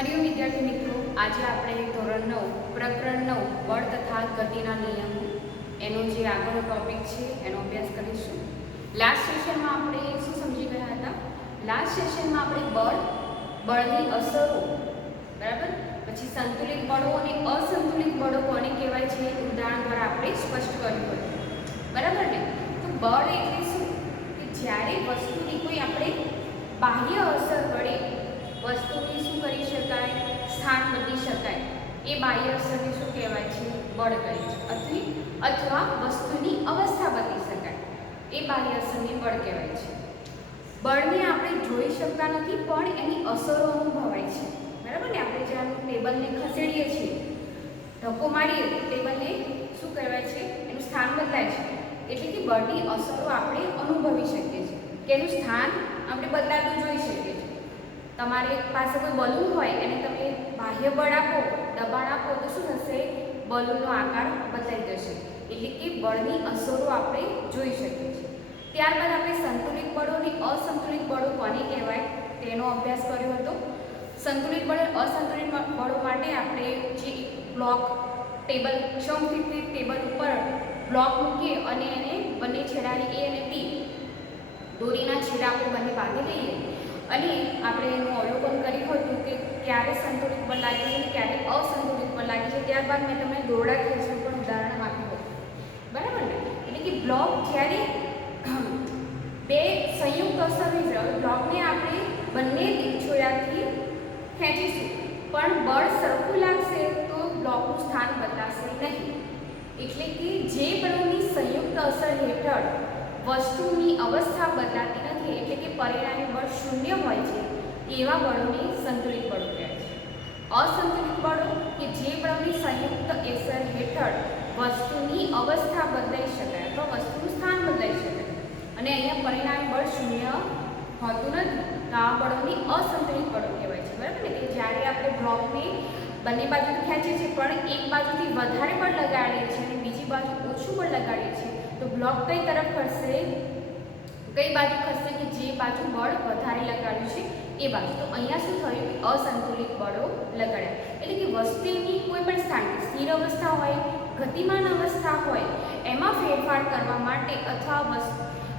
હરિઓમ વિદ્યાર્થી મિત્રો, આજે આપણે ધોરણ 9 પ્રકરણ 9 બળ તથા ગતિના નિયમો એનો જે આગળનો ટોપિક છે એનો અભ્યાસ કરીશું. લાસ્ટ સેશનમાં આપણે શું સમજી ગયા હતા? લાસ્ટ સેશનમાં આપણે બળની અસરો, બરાબર, પછી સંતુલિત બળો અને અસંતુલિત બળો કોને કહેવાય છે ઉદાહરણ દ્વારા આપણે સ્પષ્ટ કર્યું હતું, બરાબર ને? તો બળ એટલે શું કે જ્યારે વસ્તુની કોઈ આપણે બાહ્ય અસર વડે વસ્તુની શું કરી શકાય, સ્થાન બદલી શકાય, એ બાહ્ય અસરને શું કહેવાય છે? બળ કહે છે. અથવા વસ્તુની અવસ્થા બદલી શકાય, એ બાહ્ય અસરને બળ કહેવાય છે. બળને આપણે જોઈ શકતા નથી પણ એની અસરો અનુભવાય છે, બરાબર ને? આપણે જ્યારે ટેબલને ખસેડીએ છીએ, ધક્કો મારીએ તો ટેબલને શું કહેવાય છે? એનું સ્થાન બદલાય છે. એટલે કે બળની અસરો આપણે અનુભવી શકીએ છીએ કે એનું સ્થાન આપણે બદલાતું જોઈ શકીએ છીએ. તમારી પાસે કોઈ બલૂન હોય અને તમે બાહ્ય બળ આપો, દબાણ આપો તો શું થશે? બલૂનનો આકાર બદલાઈ જશે. એટલે કે બળની અસરો આપણે જોઈ શકીએ છીએ. ત્યારબાદ આપણે સંતુલિત બળો અને અસંતુલિત બળો કોને કહેવાય તેનો અભ્યાસ કર્યો હતો. સંતુલિત બળ અને અસંતુલિત બળો માટે આપણે જે બ્લોક ટેબલ સમફિટ ટેબલ ઉપર બ્લોક મૂકીએ અને એને બંને છેડાને એ અને બી દોરીના છેડા આપણે બંને બાંધી લઈએ અને આપણે એનું અવલોકન કર્યું હતું કે ક્યારે સંતુલિત બળ લાગે છે અને ક્યારે અસંતુલિત બળ લાગે છે. ત્યારબાદ મેં તમને દોરડા ખેંચવાનું પણ ઉદાહરણ આપ્યું હતું, બરાબર ને? એટલે કે બ્લોક જ્યારે બે સંયુક્ત અસરની બ્લોકને આપણે બંને છોડાથી ખેંચીશું પણ બળ સરખું લાગશે તો બ્લોકનું સ્થાન બદલાશે નહીં. એટલે કે જે બળોની સંયુક્ત અસર હેઠળ વસ્તુની અવસ્થા બદલાતી નથી, એટલે કે પરિણામી બળ શૂન્ય હોય છે, એવા બળોને સંતુલિત બળો કહેવાય છે. અસંતુલિત બળો કે જે બળોની સંયુક્ત અસર હેઠળ વસ્તુની અવસ્થા બદલાઈ શકાય અથવા વસ્તુનું સ્થાન બદલાઈ શકાય અને અહીંયા પરિણામી બળ શૂન્ય હોતું નથી, તો આ બળોને અસંતુલિત બળો કહેવાય છે, બરાબર ને? કે જ્યારે આપણે બ્લોકને બંને બાજુથી ખેંચીએ છીએ પણ એક બાજુથી વધારે બળ લગાડીએ છીએ અને બીજી બાજુ ઓછું બળ લગાડીએ છીએ તો બ્લોક કઈ તરફ ખસશે? કઈ બાજુ ખસશે? કે જે બાજુ બળ વધારે લગાડ્યું છે એ બાજુ. તો અહીંયા શું થયું કે અસંતુલિત બળો લગાડ્યા. એટલે કે વસ્તુની કોઈ પણ સ્થાન, સ્થિર અવસ્થા હોય, ગતિમાન અવસ્થા હોય, એમાં ફેરફાર કરવા માટે અથવા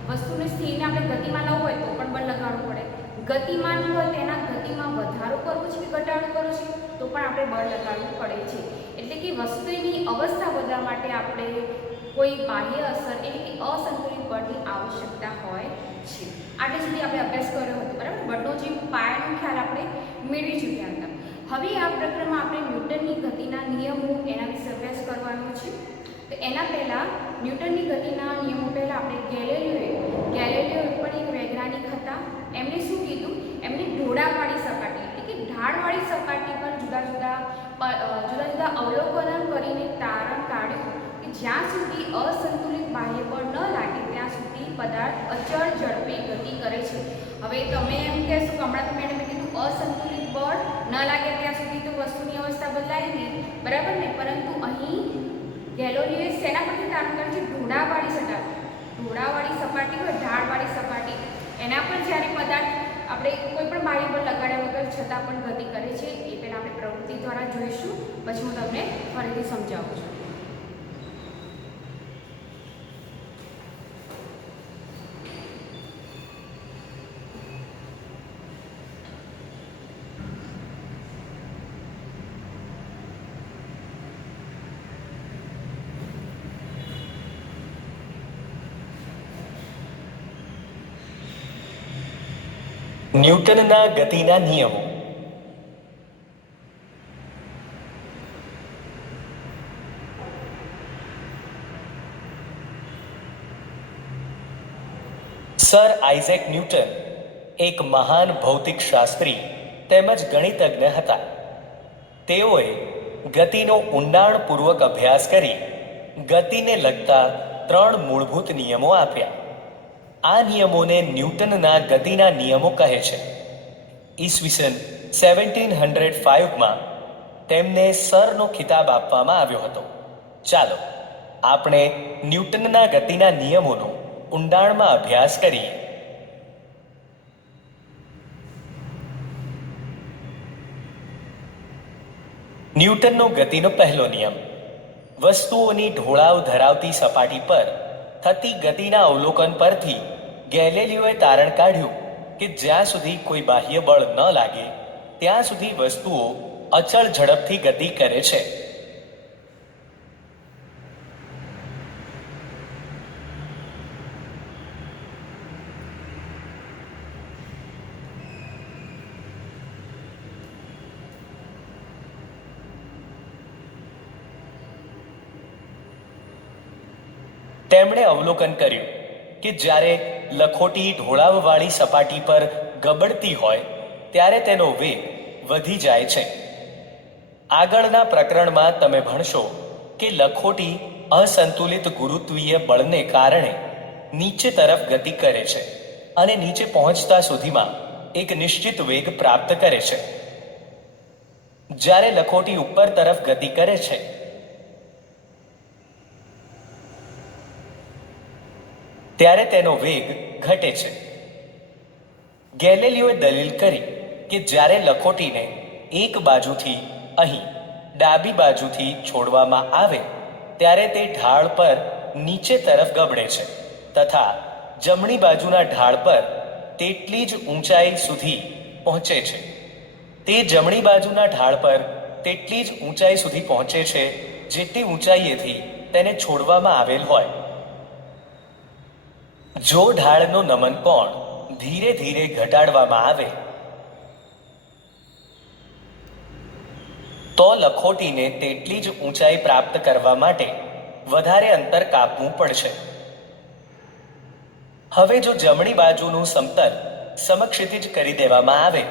વસ્તુને સ્થિરને આપણે ગતિમાં લાવવું હોય તો પણ બળ લગાડવું પડે. ગતિમાન હોય તેના ગતિમાં વધારો કરવો છે કે ઘટાડો કરવો છે તો પણ આપણે બળ લગાડવું પડે છે. એટલે કે વસ્તુની અવસ્થા બદલવા માટે આપણે કોઈ બાહ્ય અસર એટલે કે અસંતુલિત બળની આવશ્યકતા હોય છે. આટલે સુધી આપણે અભ્યાસ કર્યો હતો, બરાબર? બળનો જે પાયાનો ખ્યાલ આપણે મેળવી ચૂક્યા હતા. હવે આ પ્રકરણમાં આપણે ન્યૂટનની ગતિના નિયમો એના વિશે અભ્યાસ કરવાનો છે. તો એના પહેલાં ન્યૂટનની ગતિના નિયમો પહેલાં આપણે ગેલિલિયો પણ એક વૈજ્ઞાનિક હતા. એમણે શું કીધું? એમણે ઢોળાવવાળી સપાટી એટલે કે ઢાળવાળી સપાટી પર જુદા જુદા અવલોકન કરીને તારણ કાઢ્યું કે જ્યાં સુધી અસંતુલિત બાહ્ય બળ ન લાગે ત્યાં સુધી પદાર્થ અચળ ઝડપે ગતિ કરે છે. હવે તમે એમ કહેશો કે હમણાં તો મેડમે કીધું અસંતુલિત બળ ન લાગે ત્યાં સુધી તો વસ્તુની અવસ્થા બદલાય નહીં, બરાબર ને? પરંતુ અહીં ગેલિલિયોએ શેના પરથી તારણ કાઢ્યું છે? ઢોળાવવાળી સપાટી હોય, ઢાળવાળી સપાટી, એના પર જ્યારે પદાર્થ આપણે કોઈ પણ બાહ્ય બળ લગાડ્યા વગર છતાં પણ ગતિ કરે છે એ પહેલાં આપણે પ્રવૃત્તિ દ્વારા જોઈશું, પછી હું તમને ફરીથી સમજાવું છું. ન્યૂટનના ગતિના નિયમો. સર આઇઝેક ન્યૂટન એક મહાન ભૌતિકશાસ્ત્રી તેમજ ગણિતજ્ઞ હતા. તેઓએ ગતિનો ઊંડાણપૂર્વક અભ્યાસ કરી ગતિને લગતા 3 મૂળભૂત નિયમો આપ્યા. આ નિયમોને ન્યૂટનના ગતિના નિયમો કહે છે. ઈસવીસન 1705માં તેમને સરનો ખિતાબ આપવામાં આવ્યો હતો. ચાલો આપણે ન્યૂટનના ગતિના નિયમોનો ઊંડાણમાં અભ્યાસ કરીએ. ન્યૂટનનો ગતિનો પહેલો નિયમ. વસ્તુઓની ઢોળાવ ધરાવતી સપાટી પર થતી ગતિના અવલોકન પરથી ગેલેલિયોએ તારણ કાઢ્યું કે જ્યાં સુધી કોઈ બાહ્ય બળ ન લાગે ત્યાં સુધી વસ્તુઓ અચળ ઝડપથી ગતિ કરે છે. તેમણે અવલોકન કર્યું કે જ્યારે લખોટી ઢોળાવવાળી સપાટી પર ગબડતી હોય ત્યારે તેનો વેગ વધી જાય છે. આગળના પ્રકરણમાં તમે ભણશો કે લખોટી અસંતુલિત ગુરુત્વીય બળને કારણે નીચે તરફ ગતિ કરે છે અને નીચે પહોંચતા સુધીમાં એક નિશ્ચિત વેગ પ્રાપ્ત કરે છે. જ્યારે લખોટી ઉપર તરફ ગતિ કરે છે ત્યારે તેનો વેગ ઘટે છે. ગેલેલિયોએ દલીલ કરી કે જ્યારે લખોટીને એક બાજુથી અહીં ડાબી બાજુથી છોડવામાં આવે ત્યારે તે ઢાળ પર નીચે તરફ ગબડે છે તથા જમણી બાજુના ઢાળ પર તેટલી જ ઊંચાઈ સુધી પહોંચે છે. તે જમણી બાજુના ઢાળ પર તેટલી જ ઊંચાઈ સુધી પહોંચે છે જેટલી ઊંચાઈએથી તેને છોડવામાં આવેલ હોય. જો ઢાળનો નમન કોણ ધીરે ધીરે ઘટાડવામાં આવે તો લખોટીને તેટલી જ ઊંચાઈ પ્રાપ્ત કરવા માટે વધારે અંતર કાપવું પડશે. હવે જો જમણી બાજુનું સમતલ સમક્ષિતિજ કરી દેવામાં આવે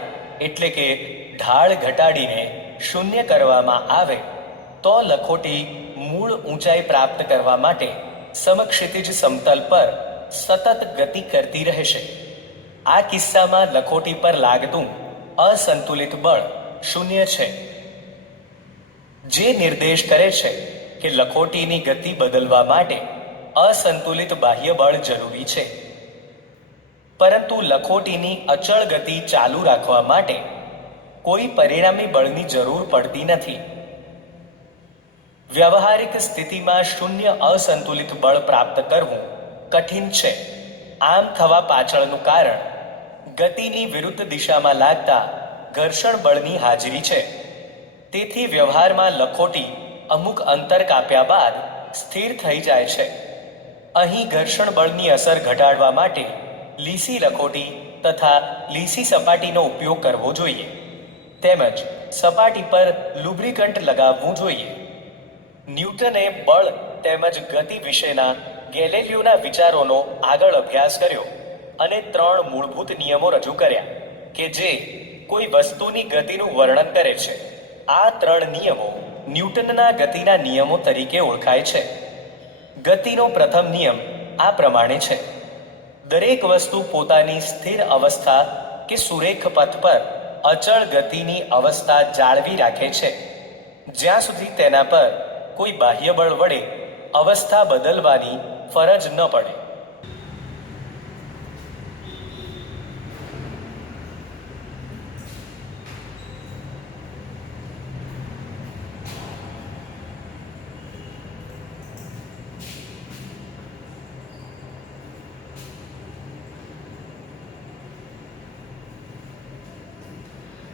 એટલે કે ઢાળ ઘટાડીને શૂન્ય કરવામાં આવે તો લખોટી મૂળ ઊંચાઈ પ્રાપ્ત કરવા માટે સમક્ષિતિજ સમતલ પર સતત ગતિ કરતી રહેશે. આ કિસ્સામાં લખોટી પર લાગતું અસંતુલિત બળ શૂન્ય છે, જે નિર્દેશ કરે છે કે લખોટીની ગતિ બદલવા માટે અસંતુલિત બાહ્ય બળ જરૂરી છે. પરંતુ લખોટીની અચળ ગતિ ચાલુ રાખવા માટે કોઈ પરિણામી બળની જરૂર પડતી નથી. વ્યવહારિક સ્થિતિમાં શૂન્ય અસંતુલિત બળ પ્રાપ્ત કરવું કઠિન છે. આમ થવા પાછળનું કારણ ગતિની વિરુદ્ધ દિશામાં લાગતા ઘર્ષણ બળની હાજરી છે. તેથી વ્યવહારમાં લખોટી અમુક અંતર કાપ્યા બાદ સ્થિર થઈ જાય છે. અહીં ઘર્ષણ બળની અસર ઘટાડવા માટે લીસી લખોટી તથા લીસી સપાટીનો ઉપયોગ કરવો જોઈએ તેમજ સપાટી પર લુબ્રિકન્ટ લગાવવું જોઈએ. ન્યૂટને બળ તેમજ ગતિ વિશેના ગેલેલિયોના વિચારોનો આગળ અભ્યાસ કર્યો અને 3 મૂળભૂત નિયમો રજૂ કર્યા કે જે કોઈ વસ્તુની ગતિનું વર્ણન કરે છે. આ 3 નિયમો ન્યૂટનના ગતિના નિયમો તરીકે ઓળખાય છે. ગતિનો પ્રથમ નિયમ આ પ્રમાણે છે: દરેક વસ્તુ પોતાની સ્થિર અવસ્થા કે સુરેખ પથ પર અચળ ગતિની અવસ્થા જાળવી રાખે છે જ્યાં સુધી તેના પર કોઈ બાહ્ય બળ વડે અવસ્થા બદલવાની ફરજ ન પડે.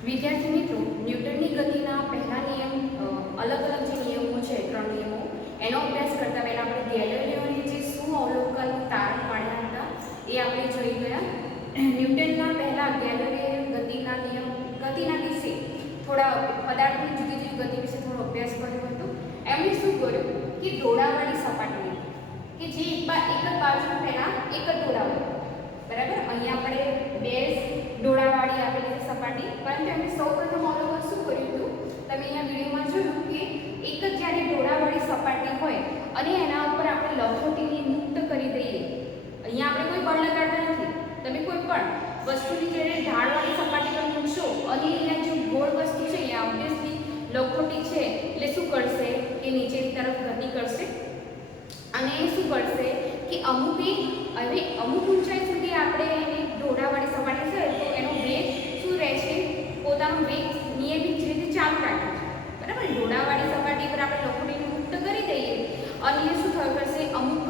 વિદ્યાર્થી મિત્રો, ન્યૂટનની ગતિના પહેલા નિયમ અલગ અલગ જે નિયમો છે 3 નિયમો એનો અભ્યાસ કરતા પહેલા આપણે ગેલિલિયોએ જે શું અવલોકન તારણ કાઢ્યા હતા એ આપણે જોઈ ગયા. ન્યૂટનના પહેલા ગેલિલિયોએ ગતિના વિશે થોડા પદાર્થની જુદી જુદી ગતિ વિશે થોડો અભ્યાસ કર્યો હતો. એમણે શું કર્યું કે ઢોળાવવાળી સપાટી કે જે એક જ બાજુ પહેલા એક જ ઢોળાવ, બરાબર. અહીંયા આપણે 2 ઢોળાવવાળી આપેલી છે સપાટી, પરંતુ એમણે સૌપ્રથમ અવલોકન શું કર્યું હતું તમે અહીંયા વિડીયોમાં જોયું કે એક જ જ્યારે ઢોળાવવાળી સપાટી હોય અને એના ઉપર આપણે લખોટીને મુક્ત કરી દઈએ. અહીંયા આપણે કોઈ બળ લગાડતા નથી. તમે કોઈ પણ વસ્તુની જ્યારે ઢાળવાળી સપાટી પર મૂકશો અને અહીંયા જે ગોળ વસ્તુ છે અહીંયા ઓબ્વિયસલી લખોટી છે એટલે શું કરશે કે નીચેની તરફ ગતિ કરશે અને શું કરશે કે અમુક ઊંચાઈ સુધી આપણે એને ઢોળાવવાળી સપાટી છે તો એનો વેગ શું રહેશે, પોતાનો વેગ નિયમિત રીતે ચાલુ રાખે છે, બરાબર. ઢોળાવાળી સપાટી પર આપણે લખોટીને મુક્ત કરી દઈએ અને એ શું થયું કરશે, અમુક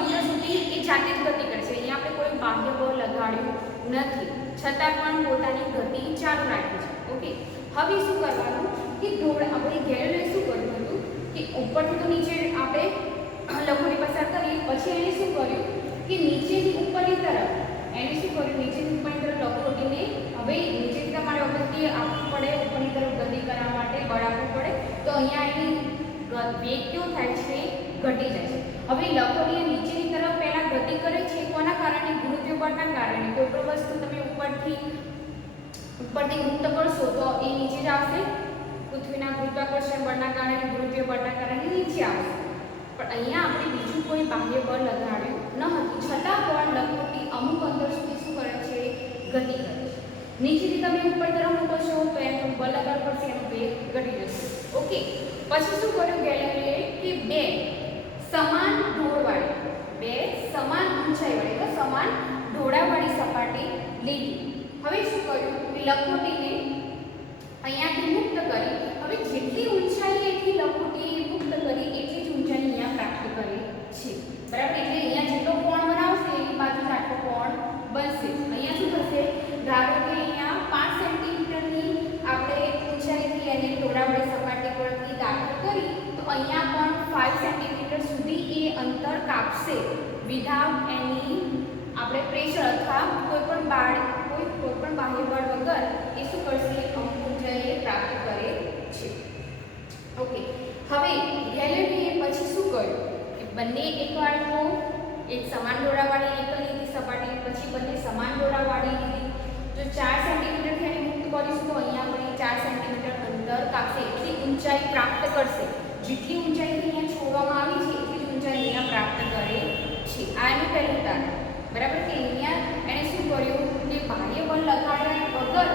અંતર સુધી એ જાતે જ ગતિ કરશે. અહીંયા આપણે કોઈ બાહ્ય બળ લગાડ્યું નથી, છતાં પણ પોતાની ગતિ ચાલુ રાખે છે. ઓકે, હવે શું કરવાનું કે આપણે ગેલેરીએ શું કર્યું હતું કે ઉપરથી તો નીચે આપણે લખોટી પસાર કરી, પછી એને શું કર્યું કે નીચેથી ઉપરની તરફ નીચેથી ઉપરની તરફ લખોટીને હવે નીચેથી તમારે અગત્ય આપવું પડે, ઉપરની તરફ ગતિ કરવા માટે બળ આપવું પડે. તો અહીંયા એની વેગ કેવો થાય છે, ઘટી જાય છે. હવે લખોટી નીચેની તરફ પહેલા ગતિ કરે છે, કોના કારણે? ગુરુત્વ બળના કારણે. કોઈ પણ વસ્તુ તમે ઉપરથી મુક્ત કરશો તો એ નીચે જ આવશે. પૃથ્વીના ગુરુત્વાકર્ષણ બળના કારણે, ગુરુત્વ બળના કારણે નીચે આવશે. પણ અહીંયા આપણે બીજું કોઈ બાહ્ય બળ લગાડ્યું ન હતું, છતાં પણ લખોટી અમુક અંતર સુધી શું કરે છે, ગતિ કરે છે. નીચેથી તમે ઉપર તરફ મૂકશો તો એનું બળ લગાડવું પડશે, એનો વેગ ઘટી જશે. ઓકે, પછી શું કર્યું ગેલેરીએ કે બે સમાન ઊંચાઈવાળી તો સમાન ઢોળાવાળી સપાટી લીધી. હવે શું કર્યું કે લખોટીને અહીંયાથી મુક્ત કરી. હવે જેટલી ઊંચાઈ એટલી લખોટી મુક્ત કરી એટલી જ ઊંચાઈ અહીંયા પ્રાપ્ત કરી છે. બરાબર. એટલે અહીંયા જેટલો કોણ બનાવશે એની બાજુ આટલો કોણ બનશે. અહીંયા શું થશે, ધારો કે અહીંયા 5 સેન્ટીમીટરની આપણે ઊંચાઈથી એને ઢોળાવાળી સપાટી પરથી દાખલ કરી તો અહીંયા પણ 5 સેન્ટીમીટર સુધી એ અંતર કાપશે વિધાઉટ એની આપણે પ્રેશર અથવા કોઈ પણ બાહ્ય બળ વગર એ શું કરશે, અમુક ઊંચાઈએ પ્રાપ્ત કરે છે. ઓકે, હવે ગેલેરીએ પછી શું કર્યું કે બંને એકવાર તો એક સમાન ઢોળાવાળી એક લીધી સપાટી, પછી બંને સમાન ઢોળાવાળી લીધી. જો 4 સેન્ટીમીટરથી એને મુક્ત કરીશું તો અહીંયા પણ 4 સેન્ટીમીટર અંતર કાપશે, એટલી ઊંચાઈ પ્રાપ્ત કરશે. જેટલી ઊંચાઈથી અહીંયા છોડવામાં આવી છે એટલી જ ઊંચાઈ અહીંયા પ્રાપ્ત કરે છે. આ એનું પહેલું તારણ. બરાબર. કે અહીંયા એણે શું કર્યું કે બાહ્ય બળ લગાડ્યા વગર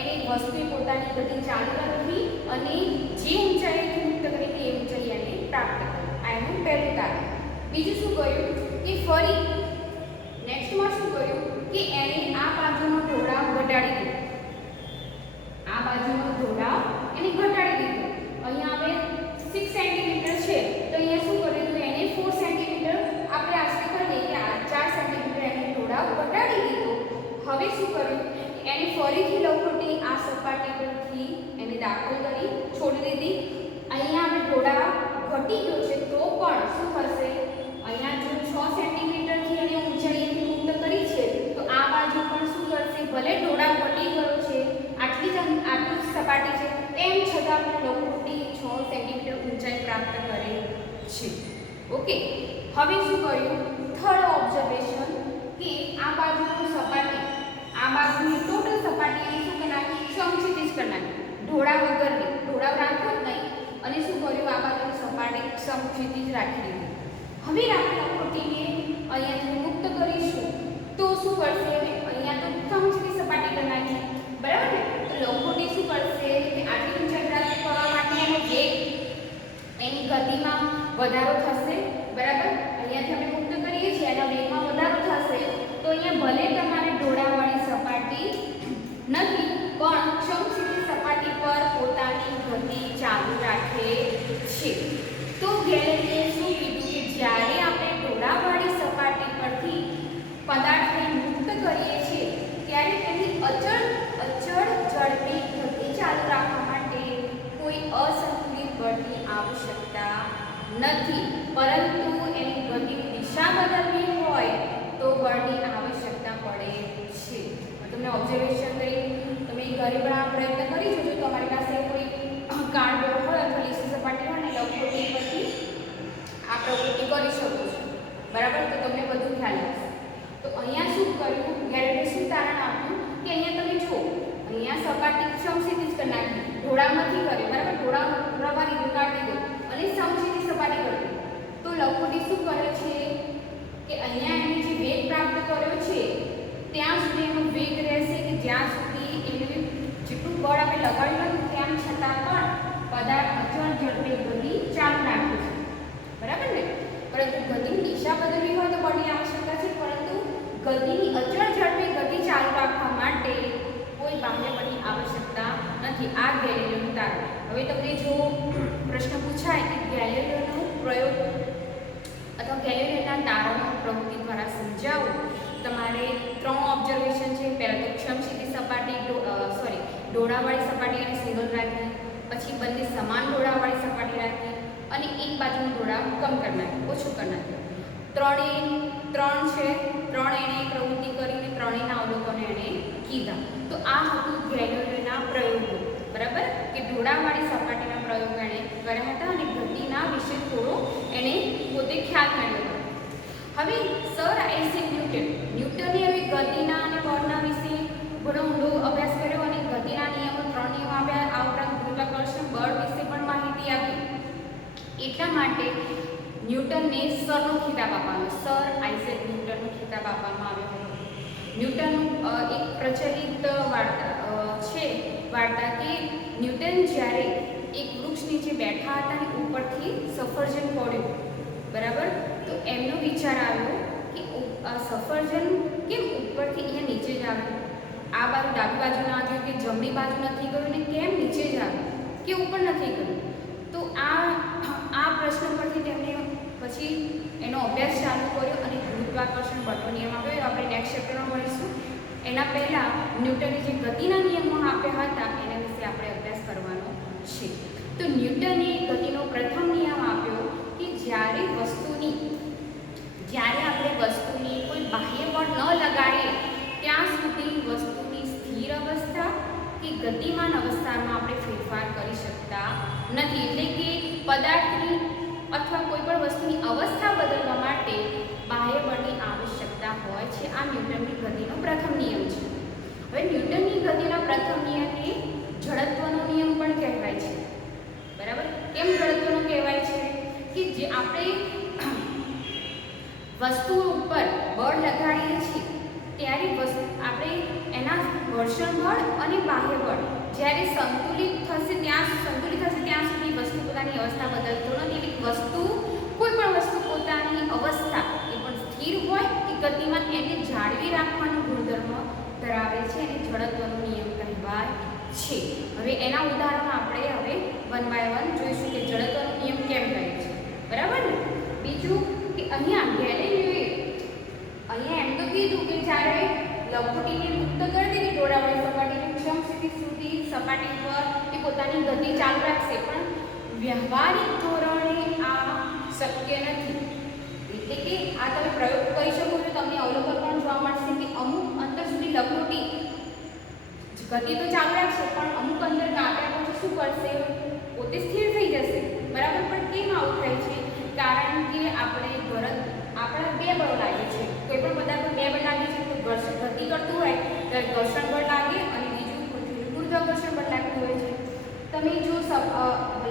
એની વસ્તુએ પોતાની ગતિ ચાલુ રાખી અને જે ઊંચાઈથી મુક્ત કરી એ ઊંચાઈ એને પ્રાપ્ત કરી. આ એનું પહેલું તારણ. બીજું શું કર્યું કે ફરી નેક્સ્ટમાં શું કર્યું કે એણે આ બાજુનો ઢોળાવ ઘટાડી દીધો. અહીંયા હવે 6 સેન્ટીમીટર છે તો અહીંયા શું કર્યું તો એને 4 સેન્ટીમીટર આપણે આશરે કરી દઈએ કે 4 સેન્ટીમીટર એને ઢોળાવ ઘટાડી દીધો. હવે શું કર્યું એને ફરીથી લખોટી આ સપાટી પરથી એને દાખલ કરી છોડી દીધી. અહીંયા આપણે ઢોળાવ ઘટી ગયો છે તો પણ શું થશે, અહીંયા જો 6 સેન્ટીમીટરથી એને ઊંચાઈથી મુક્ત કરી છે તો આ બાજુ પણ શું કરશે, ભલે ઢોળાવ ઘટી ગયો છે, આટલી જ સપાટી છે તેમ છતાં પણ લખોટી 6 સેન્ટીમીટર ઊંચાઈ પ્રાપ્ત કરે છે. ઓકે, હવે શું કર્યું થર્ડ ઓબ્ઝર્વેશન કે આ બાજુની સપાટી, આ બાજુની ટોટલ સપાટી શું કરી નાખી, સમક્ષિતિજ કરી નાખી, ઢોળાવ વગરની, ઢોળાવ રાખ્યો જ નહીં અને શું કર્યું આ બાજુની સપાટી સમક્ષિતિજ રાખી દીધી. હવે આપણે લખોટીને અહીંયાથી મુક્ત કરીશું તો શું કરશે, અહીંયા તો સમક્ષિતિજ સપાટી કરી નાખી. બરાબર ને? તો લખોટી શું કરશે કે આટલી ઊંચાઈ પ્રાપ્ત કરવા માટે એનો વેગ, એની ગતિમાં વધારો થશે. બરાબર. અહીંયાથી આપણે મુક્ત કરીએ છીએ એના વેગમાં વધારો થશે તો અહીંયા ભલે તમારે ઢોળાવવાળી સપાટી નથી પણ સમક્ષિતિજ સપાટી પર પોતાની ગતિ ચાલુ રાખે છે. તો ગેલેરીએ શું કીધું કે જ્યારે આપણે ઢોળાવવાળી સપાટી પરથી પદાર્થને મુક્ત કરીએ છીએ ત્યારે તેની અચળ ઝડપી ગતિ ચાલુ રાખવા માટે કોઈ અસંતુલિત બળની આવશ્યકતા નથી, પરંતુ એની ગતિની દિશા બદલવી હોય તો બળની આવશ્યકતા પડે છે. તમને ઓબ્ઝર્વેશન કરી તમે ઘરે પણ આ પ્રયત્ન કરી જોજો. તમારી પાસે કોઈ કાર્ડબોર્ડ હોય અથવા લીસી સપાટી હોય ને લખોટી પરથી આ પ્રવૃત્તિ કરી શકો છો. બરાબર. તો તમને બધું ખ્યાલ આવશે. તો અહીંયા શું કર્યું, ગેલેરીએ શું તારણ આપ્યું કે અહીંયા તમે જુઓ, અહીંયા સપાટી સમક્ષિતિજ કરી નાખી, ઢોળાવ નથી કર્યો. બરાબર. ઢોળાવ રવા દીધો, કાઢી દીધો અને સમક્ષિતિજ સપાટી કરી. તો લખોટી શું કરે છે કે અહીંયા એને જે વેગ પ્રાપ્ત કર્યો છે ત્યાં સુધી એનો વેગ રહેશે કે જ્યાં સુધી એને જેટલું બળ આપણે લગાડ્યું હતું તેમ છતાં પણ પદાર્થ અચળ ઝડપે ગતિ ચાલુ રાખે છે. બરાબર ને? પરંતુ ગતિની દિશા બદલવી હોય તો બળની આવશ્યકતા છે, પરંતુ ગતિની અચળ ઝડપે ગતિ ચાલુ રાખવા માટે કોઈ બાહ્ય બળની આવશ્યકતા નથી. આ ગેલેરીનું તારણ. હવે તમને જો પ્રશ્ન પૂછાય કે ગેલિલિયોનો પ્રયોગ અથવા ગેલિલિયોના તારાનો પ્રવૃત્તિ દ્વારા સમજાવો, તમારે 3 ઓબ્ઝર્વેશન છે. પહેલાં તો સમક્ષિતિ સપાટી ડોળાવાળી સપાટી અને સિંગલ રાખી, પછી બંને સમાન ડોળાવાળી સપાટી રાખી અને એક બાજુનું ડોળા કમ કરી નાખ્યું, ઓછું કરી નાખ્યું. ત્રણ છે, 3 એણે પ્રવૃત્તિ કરીને 3 અવલોકનો એણે કીધા. તો આ હતું ગેલિલિયોના પ્રયોગો, બરાબર, કે ડોળાવાળી સપાટીના પ્રયોગ એણે કર્યા હતા અને ગતિના વિશે થોડો એણે પોતે ખ્યાલ મેળવ્યો. હવે સર આઇઝેક ન્યૂટને હવે ગતિના અને બળના વિશે ઘણો ઊંડો અભ્યાસ કર્યો અને ગતિના નિયમો 3 નિયમો આપ્યા. આ ઉપરાંત ગુરુત્વાકર્ષણ બળ વિશે પણ માહિતી આપી. એટલા માટે ન્યૂટનને સરનો ખિતાબ આપવામાં આવ્યો, સર આઇઝેક ન્યૂટનનો ખિતાબ આપવામાં આવ્યો હતો. ન્યૂટનનું એક પ્રચલિત વાર્તા કે ન્યૂટન જ્યારે એક વૃક્ષ નીચે બેઠા હતા અને ઉપરથી સફરજન પડ્યું, બરાબર, તો એમનો વિચાર આવ્યો કે સફરજન કેમ ઉપરથી અહીંયા નીચે જ આવ્યું, આ બાજુ ડાબી બાજુ ના આવ્યું કે જમણી બાજુ નથી ગયું ને કેમ નીચે જ આવ્યું કે ઉપર નથી ગયું. તો આ પ્રશ્ન પરથી તેમણે પછી એનો અભ્યાસ ચાલુ કર્યો અને ગુરુત્વાકર્ષણ બળનો નિયમ આવ્યો. આપણે નેક્સ્ટ ચેપ્ટરમાં મળીશું. એના પહેલાં ન્યૂટને જે ગતિના નિયમો આપ્યા હતા એના વિશે આપણે અભ્યાસ કરવાનો છે. તો ન્યૂટને ગતિનો પ્રથમ નિયમ આપ્યો કે જ્યારે આપણે વસ્તુની કોઈ બાહ્ય બળ ન લગાડીએ ત્યાં સુધી વસ્તુની સ્થિર અવસ્થા કે ગતિમાન અવસ્થામાં આપણે ફેરફાર કરી શકતા નથી. એટલે કે પદાર્થની અથવા કોઈ પણ વસ્તુની અવસ્થા બદલવા માટે બાહ્ય બળની આવશ્યકતા હોય છે. આ ન્યૂટનની ગતિનો પ્રથમ નિયમ છે. હવે ન્યૂટનની ગતિનો પ્રથમ નિયમને જડત્વનો નિયમ પણ કહેવાય છે, બરાબર. કેમ જડત્વનો કહેવાય છે? કે જે આપણે વસ્તુઓ ઉપર બળ લગાડીએ છીએ ત્યારે આપણે એના ઘર્ષણ બળ અને બાહ્ય બળ જ્યારે સંતુલિત થશે ત્યાં સુધી વસ્તુ પોતાની અવસ્થા બદલતો નથી. કોઈ પણ વસ્તુ પોતાની અવસ્થા એ પણ સ્થિર હોય કે ગતિમાન એને જાળવી રાખવાનો ગુણધર્મ ધરાવે છે. એને જડત્વનો નિયમ કહેવાય છે. હવે એના ઉદાહરણો આપણે હવે 1 by 1 જોઈશું કે જડત્વનો નિયમ કેમ કહે છે, બરાબર ને. બીજું કે અહીંયા ગેલિલિયોએ એમ તો કીધું કે જ્યારે લંબગોટીને મુક્ત કરી દીધી ડોળાવાળી સપાટીને સમસ્થિતિ સુધી સપાટી પર એ પોતાની ગતિ ચાલુ રાખશે, પણ વ્યવહારિક ધોરણે આ શક્ય નથી. એટલે કે આ તમે પ્રયોગ કરી શકો છો, તમને અવલોકન પણ જોવા મળશે કે અમુક અંતર સુધી લંબગોટી ગતિ તો ચાલુ રાખશે પણ અમુક અંદર કાપ્યા પછી શું કરશે, પોતે સ્થિર થઈ જશે, બરાબર. પણ કેમ આવું થાય છે? કારણ કે આપણા 2 બળો લાગે છે. કોઈ પણ પદાર્થ 2 બળ લાગે છે. તો ઘર્ષણ ગતિ કરતું હોય ત્યારે ઘર્ષણ બળ લાગે અને બીજું ગુરુત્વાકર્ષણ બળ લાગતું હોય છે. તમે જો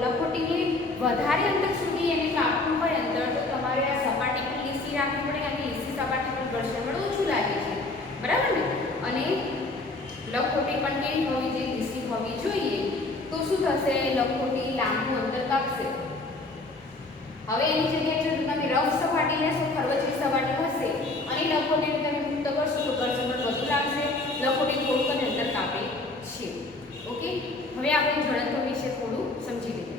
લંબગોટીને વધારે અંતર સુધી એને કાપવું હોય અંદર, તો તમારે આ સપાટી પર લીસી રાખવી પડે અને લીસી સપાટી પર ઘર્ષણ બળ ઓછું લાગે છે, બરાબર ને. અને લંબગોટી પણ કેવી હોવી જોઈએ? લીસી હોવી જોઈએ. તો શું થશે? લંબગોટી લાંબુ અંતર કાપશે. હવે એની જગ્યાએ જો તમે રફ સપાટી લેશો, ખરબચડી સપાટી હશે અને લંબગોટીને તમે મુક્ત કરશો તો ઘર્ષણ બળ વધુ લાગશે. લંબગોટી થોડુંક અંતર કાપે છે. ઓકે, હવે આપણે જડત્વ વિશે થોડું સમજી લઈએ.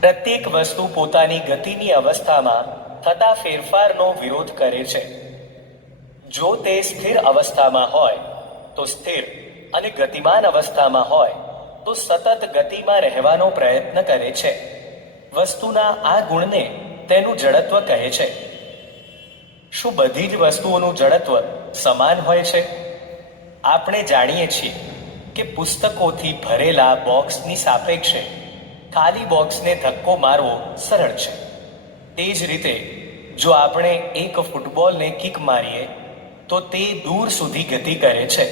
પ્રત્યેક વસ્તુ પોતાની ગતિની અવસ્થામાં થતા ફેરફારનો વિરોધ કરે છે. જો તે સ્થિર અવસ્થામાં હોય તો સ્થિર અને ગતિમાન અવસ્થામાં હોય તો સતત ગતિમાં રહેવાનો પ્રયત્ન કરે છે. વસ્તુના આ ગુણને તેનું જડત્વ કહે છે. શું બધી જ વસ્તુઓનું જડત્વ સમાન હોય છે? આપણે જાણીએ છીએ કે પુસ્તકોથી ભરેલા બોક્સની સાપેક્ષે ખાલી બોક્સને ધક્કો મારવો સરળ છે. તે જ રીતે જો આપણે એક ફૂટબોલને કિક મારીએ તો તે દૂર સુધી ગતિ કરે છે,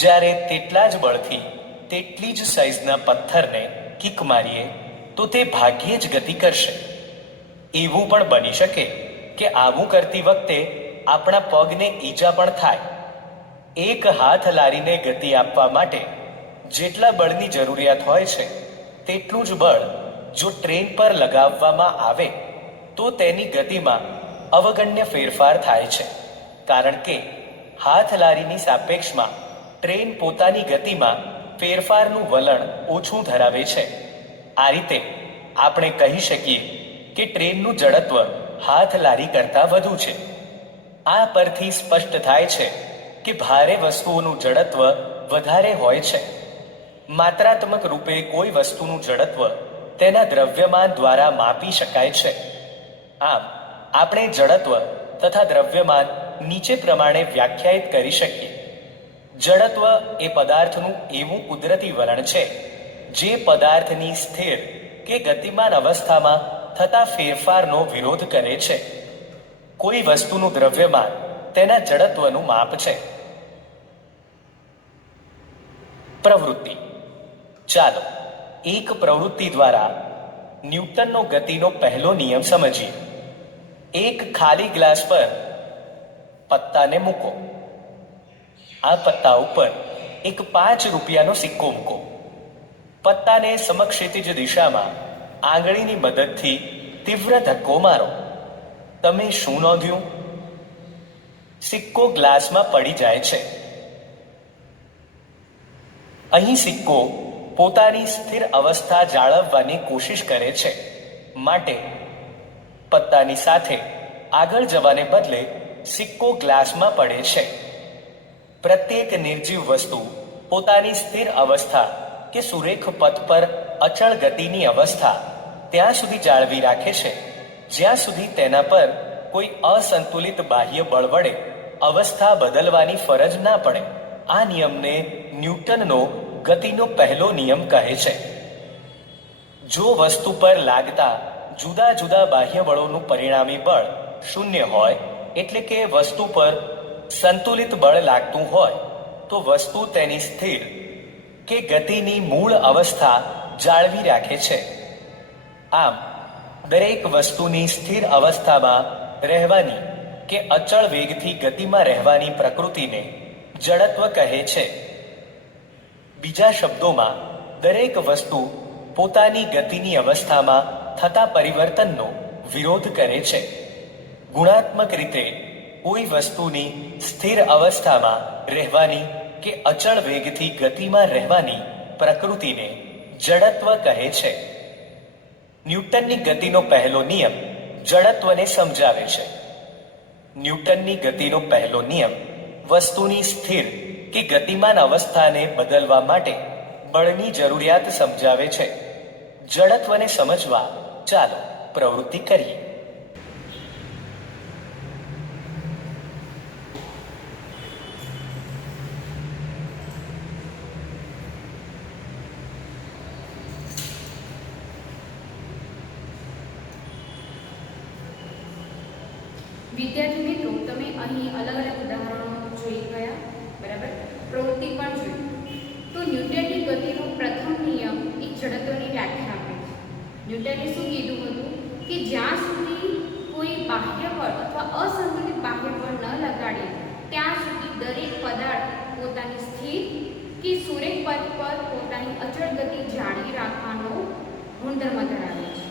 જ્યારે તેટલા જ બળથી તેટલી જ સાઈઝના પથ્થરને કિક મારીએ તો તે ભાગ્યે જ ગતિ કરશે. એવું પણ બની શકે કે આવું કરતી વખતે આપણા પગને ઈજા પણ થાય. એક હાથ લારીને ગતિ આપવા માટે જેટલા બળની જરૂરિયાત હોય છે તેટલું જ બળ જો ટ્રેન પર લગાવવામાં આવે તો તેની ગતિમાં અવગણ્ય ફેરફાર થાય છે, કારણ કે હાથલારીની સાપેક્ષમાં ટ્રેન પોતાની ગતિમાં ફેરફારનું વલણ ઓછું ધરાવે છે. આ રીતે આપણે કહી શકીએ કે ટ્રેનનું જડત્વ હાથલારી કરતાં વધુ છે. આ પરથી સ્પષ્ટ થાય છે કે ભારે વસ્તુઓનું જડત્વ વધારે હોય છે. માત્રાત્મક રૂપે કોઈ વસ્તુનું જડત્વ તેના દ્રવ્યમાન દ્વારા માપી શકાય છે. આમ આપણે જડત્વ તથા દ્રવ્યમાન નીચે પ્રમાણે વ્યાખ્યાયિત કરી શકીએ. જડત્વ એ પદાર્થનું એવું કુદરતી વલણ છે જે પદાર્થની સ્થિર કે ગતિમાન અવસ્થામાં થતા ફેરફારનો વિરોધ કરે છે. કોઈ વસ્તુનું દ્રવ્યમાન તેના જડત્વનું માપ છે. પ્રવૃત્તિ. ચાલો એક પ્રવૃત્તિ દ્વારા ન્યૂટનનો ગતિનો પહેલો નિયમ સમજીએ. એક ખાલી ગ્લાસ પર પત્તાને મૂકો. આ પત્તા ઉપર એક 5 રૂપિયાનો સિક્કો મૂકો. પત્તાને સમક્ષિતિજ દિશામાં આંગળીની મદદથી તીવ્ર ધક્કો મારો. તમે શું નોંધ્યું? સિક્કો ગ્લાસમાં પડી જાય છે. અહીં સિક્કો પોતાની સ્થિર અવસ્થા જાળવવાની કોશિશ કરે છે, માટે પત્તાની સાથે આગળ જવાને બદલે સિક્કો ગ્લાસમાં પડે છે. પ્રત્યેક નિર્જીવ વસ્તુ પોતાની સ્થિર અવસ્થા કે સુરેખ પથ પર અચળ ગતિની અવસ્થા ત્યાં સુધી જાળવી રાખે છે જ્યાં સુધી તેના પર કોઈ અસંતુલિત બાહ્ય બળ વડે અવસ્થા બદલવાની ફરજ ના પડે. આ નિયમને ન્યૂટનનો ગતિનો પહેલો નિયમ કહે છે. જો વસ્તુ પર લાગતા જુદા જુદા બાહ્ય બળોનું પરિણામી બળ શૂન્ય હોય, એટલે કે વસ્તુ પર સંતુલિત બળ લાગતું હોય, તો વસ્તુ તેની સ્થિર કે ગતિની મૂળ અવસ્થા જાળવી રાખે છે. આમ દરેક વસ્તુની સ્થિર અવસ્થામાં રહેવાની કે અચળ વેગથી ગતિમાં રહેવાની પ્રકૃતિને જડત્વ કહે છે. બીજા શબ્દોમાં, દરેક વસ્તુ પોતાની ગતિની અવસ્થામાં થતા પરિવર્તનનો વિરોધ કરે છે. ગુણાત્મક રીતે કોઈ વસ્તુની સ્થિર અવસ્થામાં રહેવાની કે અચળ વેગથી ગતિમાં રહેવાની પ્રકૃતિને જડત્વ કહે છે. ન્યૂટનની ગતિનો પહેલો નિયમ જડત્વને સમજાવે છે. ન્યૂટનની ગતિનો પહેલો નિયમ વસ્તુની સ્થિર કે ગતિમાન અવસ્થાને બદલવા માટે બળની જરૂરિયાત સમજાવે છે. જડત્વને સમજવા ચાલો પ્રવૃત્તિ કરીએ. વિદ્યાર્થી મિત્રો, તમે અહીં અલગ અલગ ઉદાહરણો જોઈ ગયા, બરાબર? પ્રવૃત્તિ પણ જોઈ. તો ન્યૂટનની ગતિનો પ્રથમ નિયમ એ જડત્વની વ્યાખ્યા આપે છે. ન્યૂટને શું કીધું હતું કે જ્યાં સુધી કોઈ બાહ્ય બળ અથવા અસંતુલિત બાહ્ય બળ ન લગાડે ત્યાં સુધી દરેક પદાર્થ પોતાની સ્થિર કે સુરેખ પથ પર પોતાની અચળ ગતિ જાળવી રાખવાનો ગુણધર્મ ધરાવે છે,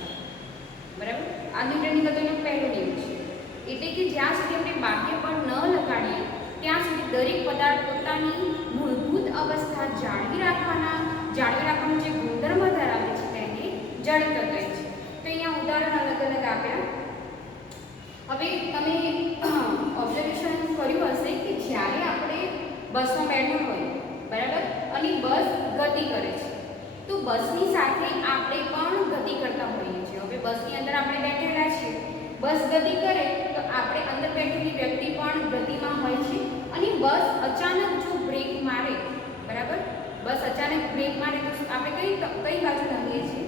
બરાબર? આ ન્યૂટનની ગતિનો પહેલો નિયમ છે. એટલે કે જ્યાં સુધી આપણે બાહ્ય બળ ન લગાડીએ ત્યાં સુધી દરેક પદાર્થ પોતાની મૂળભૂત અવસ્થા જાળવી રાખવાનો જે ગુણધર્મ ધરાવે છે તેને જડત્વ કહે છે. તો અહીંયા ઉદાહરણ અલગ અલગ આપ્યા. હવે તમે ઓબ્ઝર્વેશન કર્યું હશે કે જ્યારે આપણે બસમાં બેઠા હોય, બરાબર, અને બસ ગતિ કરે છે, તો બસની સાથે આપણે પણ ગતિ કરતા હોઈએ છીએ. હવે બસની અંદર આપણે બેઠેલા છીએ, બસ ગતિ કરે તો આપણે અંદર બેઠેલી વ્યક્તિ પણ ગતિમાં હોય છે. અને બસ અચાનક જો બ્રેક મારે, બરાબર, બસ અચાનક બ્રેક મારે તો આપણે કઈ બાજુ નમીએ છીએ?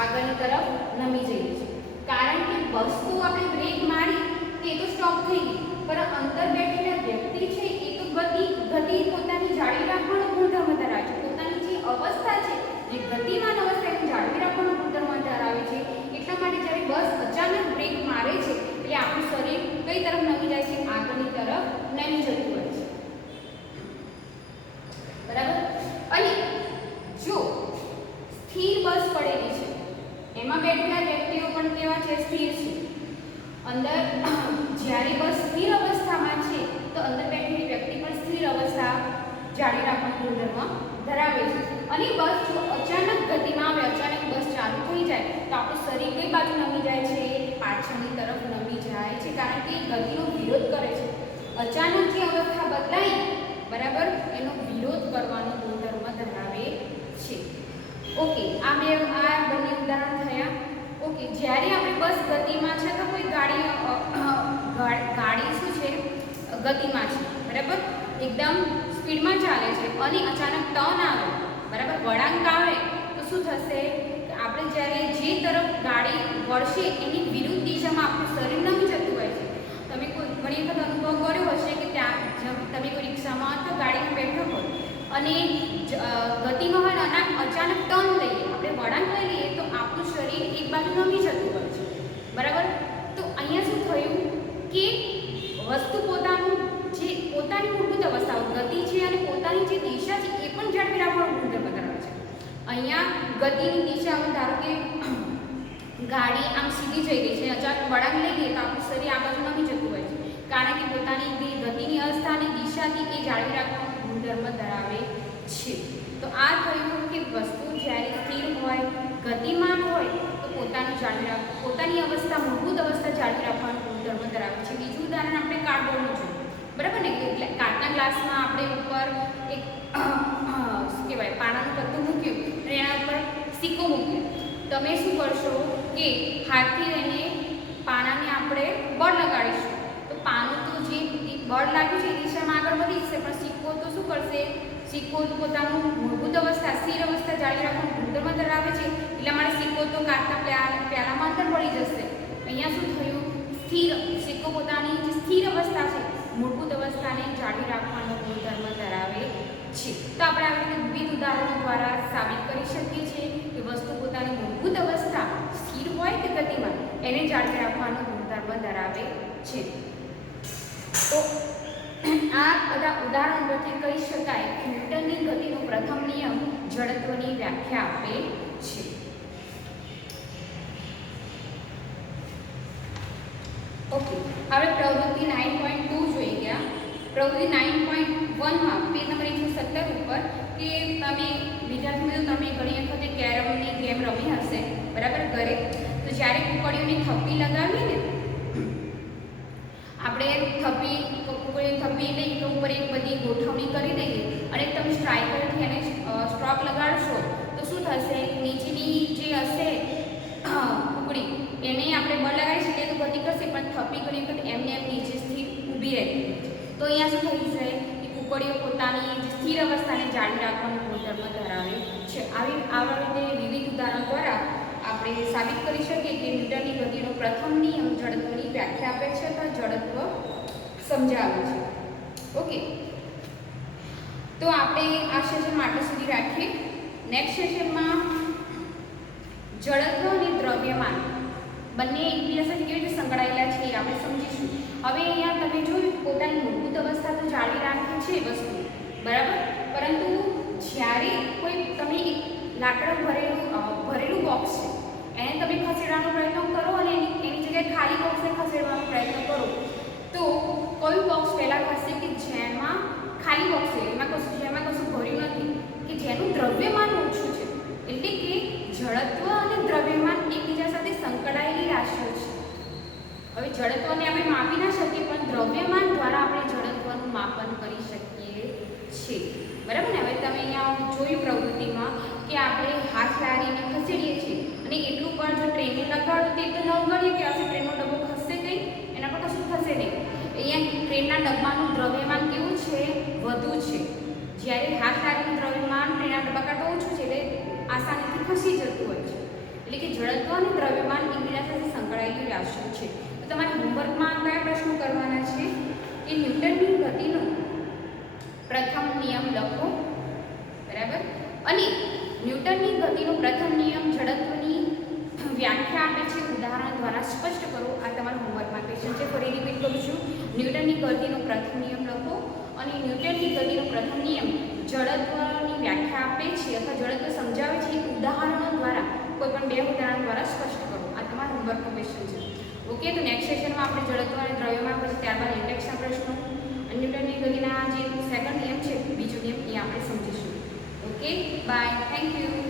આગળની તરફ નમી જઈએ છીએ. કારણ કે બસ તો આપણે બ્રેક મારી તે તો સ્ટોપ થઈ ગઈ, પણ અંદર બેઠેલા વ્યક્તિ છે એ તો ગતિ પોતાની જાળવી રાખવાનો ગુણધર્મ ધરાવે છે. પોતાની જે અવસ્થા છે, જે ગતિમાન અવસ્થા એને જાળવી રાખવાનો ગુણધર્મ ધરાવે છે. એટલા માટે જ્યારે બસ અચાનક બ્રેક મારે છે એટલે આપણું શરીર કઈ તરફ નમી જાય છે? આગળની તરફ નમી જતું હોય છે, બરાબર? સ્પીડમાં બેઠેલા વ્યક્તિઓ પણ કેવા છે? સ્થિર છે. અંદર જ્યારે બસ સ્થિર અવસ્થામાં છે તો અંદર બેઠેલી વ્યક્તિ પણ સ્થિર અવસ્થા જાળવી રાખવાનો ગુણધર્મ ધરાવે છે. અને બસ જો અચાનક ગતિમાં આવે, અચાનક બસ ચાલુ થઈ જાય તો આપણું શરીર કઈ બાજુ નમી જાય છે? પાછળની તરફ નમી જાય છે, કારણ કે ગતિનો વિરોધ કરે છે. અચાનક જે અવસ્થા બદલાય, બરાબર, એનો વિરોધ કરવાનો ગુણધર્મ ધરાવે છે. ઓકે, આ બંને ઉદાહરણ થયા. ઓકે, જ્યારે આપણે બસ ગતિમાં છે તો કોઈ ગાડી શું છે? ગતિમાં છે, બરાબર, એકદમ સ્પીડમાં ચાલે છે અને અચાનક ટર્ન આવે, બરાબર, વળાંક આવે તો શું થશે? આપણે જ્યારે જે તરફ ગાડી વળશે એની વિરુદ્ધ દિશામાં આપણું શરીર નમી જતું હોય છે. તમે ઘણી વખત અનુભવ કર્યો હશે કે ત્યાં તમે કોઈ રિક્ષામાં અથવા ગાડીમાં બેઠો હોય અને ગતિમાં હોય અને અચાનક ટર્ન લઈએ, આપણે વળાંક લઈ લઈએ તો આપણું શરીર એક બાજુ નમી જતું હોય છે, બરાબર. તો અહીંયા શું થયું કે વસ્તુ પોતાની મૂળભૂત અવસ્થાઓ, ગતિ છે અને પોતાની જે દિશા છે એ પણ જાળવી રાખવાનો ગુણધર્મ ધરાવે છે. અહીંયા ગતિની દિશા, ધારો કે ગાડી આમ સીધી જઈ રહી છે, અચાનક વળાંક લઈ લઈએ તો આપણું શરીર આ બાજુ નમી જતું હોય છે, કારણ કે પોતાની ગતિની અવસ્થાની દિશાથી એ જાળવી રાખવાનો ગુણધર્મ ધરાવે છે. તો આ થયું કે વસ્તુ જ્યારે સ્થિર હોય, ગતિમાન હોય તો પોતાની અવસ્થા, મૂળભૂત અવસ્થા જાળવી રાખવાનો ગુણધર્મ ધરાવે છે. બીજું ઉદાહરણ આપણે કાર્ડબોર્ડનું જોયું, બરાબર ને? એટલે કાચના ગ્લાસમાં આપણે ઉપર એક શું કહેવાય, પાણાનું પત્તું મૂક્યું અને એના ઉપર સિક્કો મૂક્યો. તમે શું કરશો કે હાથથી એને પાણાને આપણે બળ લગાડીશું તો પાનું તો જે બળ લાગ્યું છે એ દિશામાં આગળ વધી જશે, પણ સિક્કો તો શું કરશે? સિક્કો તો પોતાનું મૂળભૂત અવસ્થા, સ્થિર અવસ્થા જાળવી રાખવાનો ગુણધર્મ ધરાવે છે, એટલા માટે સિક્કો તો કાચના પ્યાલામાં અંદર પડી જશે. અહીંયા શું થયું? સિક્કો પોતાની જે સ્થિર અવસ્થા છે, મૂળભૂત અવસ્થાને જાળવી રાખવાનો ગુણધર્મ ધરાવે છે. તો આપણે આવી રીતે વિવિધ ઉદાહરણો દ્વારા સાબિત કરી શકીએ છીએ કે વસ્તુ પોતાની મૂળભૂત અવસ્થા, સ્થિર હોય કે ગતિમાં, એને જાળવી રાખવાનો ગુણધર્મ ધરાવે છે. તો આ બધા ઉદાહરણ પરથી કહી શકાય કે ન્યૂટનની ગતિનો પ્રથમ નિયમ જડત્વની વ્યાખ્યા આપે છે. ઓકે, હવે પ્રવૃત્તિ 9.2 જોઈ ગયા. પ્રવૃત્તિ 9.1માં પેજ નંબર 117 ઉપર કે તમે વિદ્યાર્થી મિત્રો, તમે ઘણી વખતે કેરમની ગેમ રમી હશે, બરાબર, ઘરે. તો જ્યારે કુકડીઓની થપ્પી લગાવીએ ને, આપણે કુકડીની થપ્પી લઈ તો ઉપર એક બધી ગોઠવણી કરી દઈએ અને તમે સ્ટ્રાઇકરથી એને સ્ટ્રોક લગાડશો તો શું થશે? નીચેની જે હશે કુકડી એને આપણે બળ લગાડી શકીએ તો ગતિ કરશે, પણ થપ્પી ઘણી વખત એમને એમ નીચે સ્થિર ઊભી રહેતી હોય છે. તો અહીંયા શું થઈ છે કે કુકડીઓ પોતાની સ્થિર અવસ્થાને જાળવી રાખવાનો ગુણધર્મ ધરાવે છે. આવા રીતે વિવિધ ઉદાહરણ દ્વારા આપણે સાબિત કરી શકીએ કે ન્યૂટનની ગતિનો પ્રથમ નિયમ જડત્વની વ્યાખ્યા આપે છે અથવા જડત્વ સમજાવે છે. ઓકે, તો આપણે આ સેશનમાં આટલા સુધી રાખીએ. નેક્સ્ટ સેશનમાં જડત્વ અને દ્રવ્યમાન બંને એકબીજા સાથે કેવી રીતે સંકળાયેલા છે એ આપણે સમજીશું. હવે અહીંયા તમે જોયું પોતાની મૂળભૂત અવસ્થા તો જાળવી રાખે છે વસ્તુ, બરાબર, પરંતુ જ્યારે કોઈ તમે એક લાકડા ભરેલું બોક્સ છે એને તમે ખસેડવાનો પ્રયત્ન કરો અને એની જગ્યાએ ખાલી બોક્સને ખસેડવાનો પ્રયત્ન કરો તો કયું બોક્સ પહેલાં ખસે? કે જેમાં ખાલી બોક્સ છે, જેમાં કશું ભર્યું નથી, કે જેનું દ્રવ્યમાન ઓછું છે. એટલે કે જડત્વ અને દ્રવ્યમાન એકબીજા સાથે સંકળાયેલી રાશિઓ છે. હવે જડત્વને આપણે માપી ના શકીએ, પણ દ્રવ્યમાન દ્વારા આપણે જડત્વનું માપન કરી શકીએ છીએ, બરાબર ને? હવે તમે અહીંયા જોયું પ્રવૃત્તિમાં કે આપણે હાથ લારીને ખસેડીએ છીએ અને એટલું પણ જો ટ્રેને લગાડો તે તો ન ગણીએ કે આ ટ્રેનનો ડબ્બો ખસશે નહીં, એના પર કશું થશે નહીં. અહીંયા ટ્રેનના ડબ્બાનું દ્રવ્યમાન કેવું છે? વધુ છે. જ્યારે હાથ લારીનું દ્રવ્યમાન ટ્રેનના ડબ્બા કરતાં ઓછું છે, એટલે આસાનીથી ખસી જતું હોય છે. એટલે કે જડત્વ અને દ્રવ્યમાન એકબીજા સાથે સંકળાયેલી રાશિઓ છે. તો તમારે હોમવર્કમાં કયા પ્રશ્નો કરવાના છે કે ન્યૂટનની ગતિનો પ્રથમ નિયમ લખો, બરાબર, અને ન્યૂટનની ગતિનો પ્રથમ નિયમ જડત્વની વ્યાખ્યા આપે છે ઉદાહરણ દ્વારા સ્પષ્ટ કરો. આ તમારા હોમવર્કમાં ક્વેશ્ચન છે. ફરી રિપીટ કરું છું. ન્યૂટનની ગતિનો પ્રથમ નિયમ લખો અને ન્યૂટનની ગતિનો પ્રથમ નિયમ જડત્વની વ્યાખ્યા આપે છે અથવા જડત્વ સમજાવે છે ઉદાહરણો દ્વારા કોઈ પણ પણ 2 ઉદાહરણ દ્વારા સ્પષ્ટ કરો. આ તમારો હોમવર્કનો ક્વેશ્ચન છે. ઓકે, તો નેક્સ્ટ સેશનમાં આપણે જડત્વ અને દ્રવ્યમાન, પછી ત્યારબાદ ઇન્ડક્શન પ્રશ્નો, ન્યૂટનની ગતિના જે સેકન્ડ નિયમ છે, બીજો નિયમ, એ આપણે સમજીશું. Okay, bye, thank you.